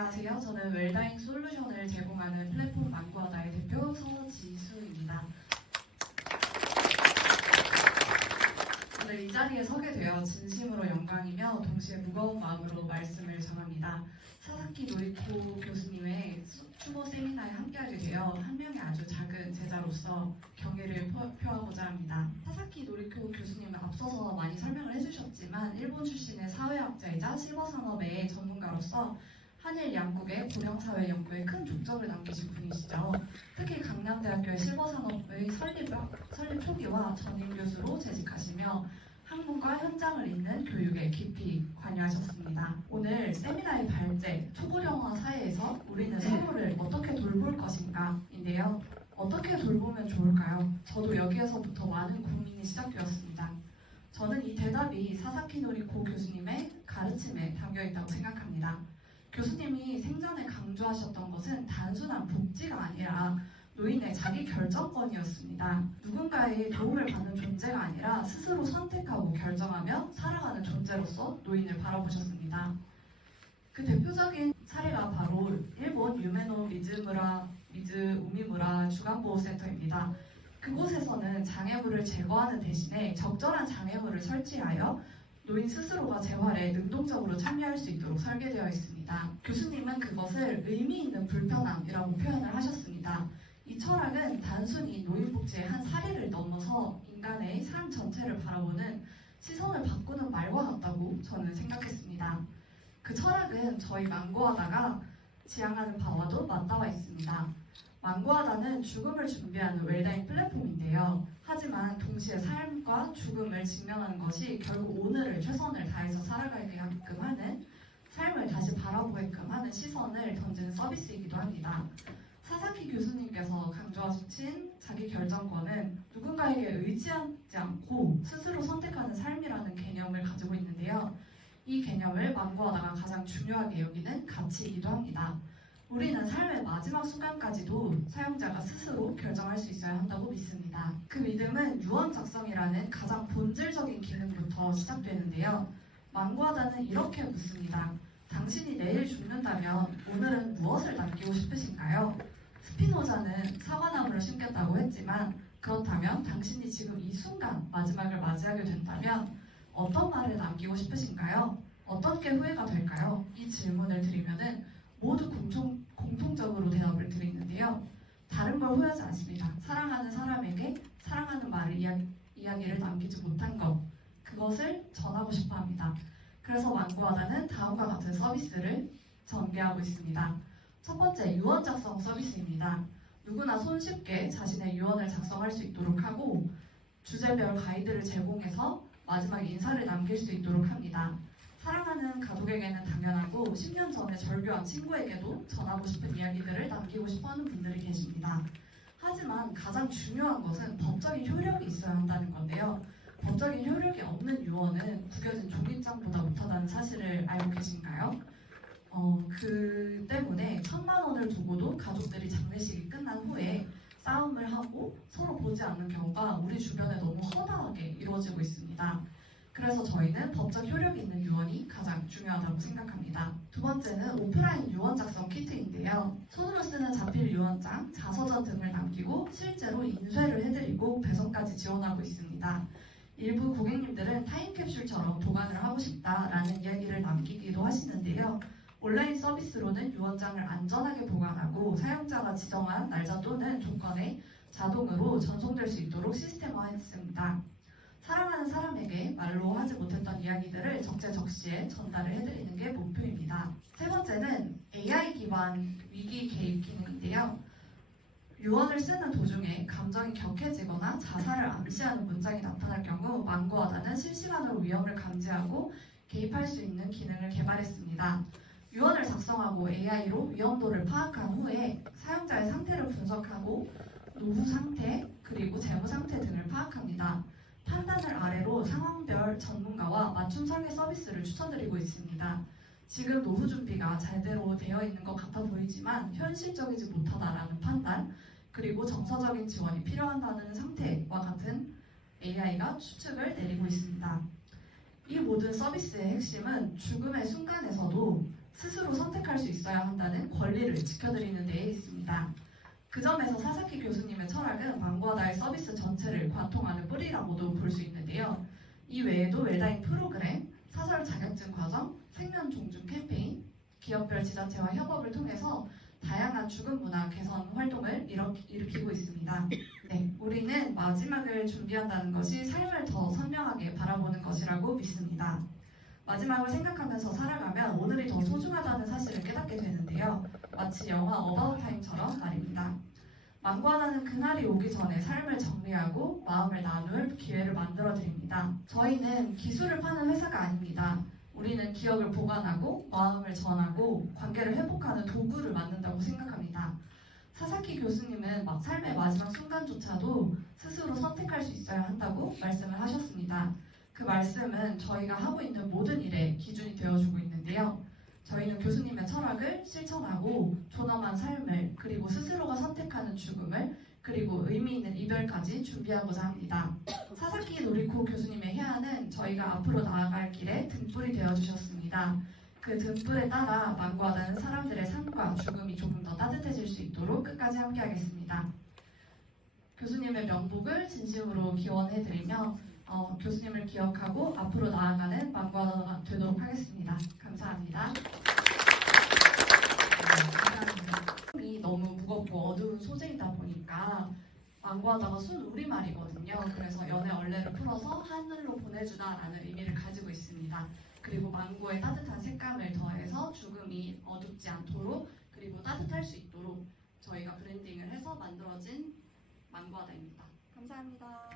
안녕하세요. 저는 웰다잉 솔루션을 제공하는 플랫폼 망고하다의 대표 서지수입니다. 오늘 이 자리에 서게 되어 진심으로 영광이며 동시에 무거운 마음으로 말씀을 전합니다. 사사키 노리코 교수님의 추모 세미나에 함께하게 되어 한 명의 아주 작은 제자로서 경의를 표하고자 합니다. 사사키 노리코 교수님은 앞서서 많이 설명을 해주셨지만 일본 출신의 사회학자이자 실버산업의 전문가로서 한일 양국의 고령사회 연구에 큰 족적을 남기신 분이시죠. 특히 강남대학교의 실버산업의 설립 초기와 전임 교수로 재직하시며 학문과 현장을 잇는 교육에 깊이 관여하셨습니다. 오늘 세미나의 발제, 초고령화 사회에서 우리는 서로를 어떻게 돌볼 것인가인데요. 어떻게 돌보면 좋을까요? 저도 여기에서부터 많은 고민이 시작되었습니다. 저는 이 대답이 사사키 노리코 교수님의 가르침에 담겨있다고 생각합니다. 교수님이 생전에 강조하셨던 것은 단순한 복지가 아니라 노인의 자기 결정권이었습니다. 누군가의 도움을 받는 존재가 아니라 스스로 선택하고 결정하며 살아가는 존재로서 노인을 바라보셨습니다. 그 대표적인 사례가 바로 일본 유메노 우미무라 주간보호센터입니다. 그곳에서는 장애물을 제거하는 대신에 적절한 장애물을 설치하여 노인 스스로가 재활에 능동적으로 참여할 수 있도록 설계되어 있습니다. 교수님은 그것을 의미 있는 불편함이라고 표현을 하셨습니다. 이 철학은 단순히 노인 복지의 한 사례를 넘어서 인간의 삶 전체를 바라보는 시선을 바꾸는 말과 같다고 저는 생각했습니다. 그 철학은 저희 망고하다가 지향하는 바와도 맞닿아 있습니다. 망고하다는 죽음을 준비하는 웰다잉 플랫폼인데요. 하지만 동시에 삶과 죽음을 직면하는 것이 결국 오늘을 최선을 다해서 살아가게끔 하는 삶을 다시 바라보게끔 하는 시선을 던지는 서비스이기도 합니다. 사사키 교수님께서 강조하신 자기 결정권은 누군가에게 의지하지 않고 스스로 선택하는 삶이라는 개념을 가지고 있는데요. 이 개념을 망고하다가 가장 중요하게 여기는 가치이기도 합니다. 우리는 삶의 마지막 순간까지도 사용자가 스스로 결정할 수 있어야 한다고 믿습니다. 그 믿음은 유언 작성이라는 가장 본질적인 기능부터 시작되는데요. 망고하다는 이렇게 묻습니다. 당신이 내일 죽는다면 오늘은 무엇을 남기고 싶으신가요? 스피노자는 사과나무를 심겠다고 했지만 그렇다면 당신이 지금 이 순간 마지막을 맞이하게 된다면 어떤 말을 남기고 싶으신가요? 어떻게 후회가 될까요? 이 질문을 드리면은 모두 공통적으로 대답을 드리는데요. 다른 걸 후회하지 않습니다. 사랑하는 사람에게 사랑하는 말을 이야기를 남기지 못한 것, 그것을 전하고 싶어 합니다. 그래서 망고하다는 다음과 같은 서비스를 전개하고 있습니다. 첫 번째, 유언 작성 서비스입니다. 누구나 손쉽게 자신의 유언을 작성할 수 있도록 하고 주제별 가이드를 제공해서 마지막 인사를 남길 수 있도록 합니다. 사랑하는 가족에게는 당연하고 10년 전에 절교한 친구에게도 전하고 싶은 이야기들을 남기고 싶어하는 분들이 계십니다. 하지만 가장 중요한 것은 법적인 효력이 있어야 한다는 건데요. 법적인 효력이 없는 유언은 구겨진 종이장보다 못하다는 사실을 알고 계신가요? 그 때문에 1,000만 원을 두고도 가족들이 장례식이 끝난 후에 싸움을 하고 서로 보지 않는 경우가 우리 주변에 너무 허다하게 이루어지고 있습니다. 그래서 저희는 법적 효력이 있는 유언이 가장 중요하다고 생각합니다. 두 번째는 오프라인 유언 작성 키트인데요. 손으로 쓰는 자필 유언장, 자서전 등을 남기고 실제로 인쇄를 해드리고 배송까지 지원하고 있습니다. 일부 고객님들은 타임캡슐처럼 보관을 하고 싶다라는 이야기를 남기기도 하시는데요. 온라인 서비스로는 유언장을 안전하게 보관하고 사용자가 지정한 날짜 또는 조건에 자동으로 전송될 수 있도록 시스템화했습니다. 사랑하는 사람에게 말로 하지 못했던 이야기들을 적재적시에 전달을 해드리는 게 목표입니다. 세 번째는 AI 기반 위기 개입 기능인데요. 유언을 쓰는 도중에 감정이 격해지거나 자살을 암시하는 문장이 나타날 경우 망고하다는 실시간으로 위험을 감지하고 개입할 수 있는 기능을 개발했습니다. 유언을 작성하고 AI로 위험도를 파악한 후에 사용자의 상태를 분석하고 노후 상태 그리고 재무 상태 등을 파악합니다. 판단을 아래로 상황별 전문가와 맞춤 설계 서비스를 추천드리고 있습니다. 지금 노후 준비가 제대로 되어 있는 것 같아 보이지만 현실적이지 못하다라는 판단 그리고 정서적인 지원이 필요하다는 상태와 같은 AI가 추측을 내리고 있습니다. 이 모든 서비스의 핵심은 죽음의 순간에서도 스스로 선택할 수 있어야 한다는 권리를 지켜드리는 데에 있습니다. 그 점에서 사사키 교수님의 철학은 망고하다의 서비스 전체를 관통하는 뿌리라고도 볼 수 있는데요. 이 외에도 웰다잉 프로그램, 사설 자격증 과정, 생명 존중 캠페인, 기업별 지자체와 협업을 통해서 다양한 죽음 문화 개선 활동을 일으키고 있습니다. 네, 우리는 마지막을 준비한다는 것이 삶을 더 선명하게 바라보는 것이라고 믿습니다. 마지막을 생각하면서 살아가면 오늘이 더 소중하다는 사실을 깨닫게 되는데요. 마치 영화 어바웃 타임처럼 말입니다. 망고하다는 그날이 오기 전에 삶을 정리하고 마음을 나눌 기회를 만들어 드립니다. 저희는 기술을 파는 회사가 아닙니다. 우리는 기억을 보관하고 마음을 전하고 관계를 회복하는 도구를 만든다고 생각합니다. 사사키 교수님은 삶의 마지막 순간조차도 스스로 선택할 수 있어야 한다고 말씀을 하셨습니다. 그 말씀은 저희가 하고 있는 모든 일에 기준이 되어주고 있는데요. 저희는 교수님의 철학을 실천하고 존엄한 삶을, 그리고 스스로가 선택하는 죽음을, 그리고 의미 있는 이별까지 준비하고자 합니다. 사사키 노리코 교수님의 해안은 저희가 앞으로 나아갈 길에 등불이 되어주셨습니다. 그 등불에 따라 망고하다는 사람들의 삶과 죽음이 조금 더 따뜻해질 수 있도록 끝까지 함께하겠습니다. 교수님의 명복을 진심으로 기원해드리며 교수님을 기억하고 앞으로 나아가는 망고하다가 되도록 하겠습니다. 감사합니다. 이 너무 무겁고 어두운 소재이다 보니까 망고하다가 순 우리말이거든요. 그래서 연애 얼레를 풀어서 하늘로 보내주다라는 의미를 가지고 있습니다. 그리고 망고의 따뜻한 색감을 더해서 죽음이 어둡지 않도록 그리고 따뜻할 수 있도록 저희가 브랜딩을 해서 만들어진 망고하다입니다. 감사합니다.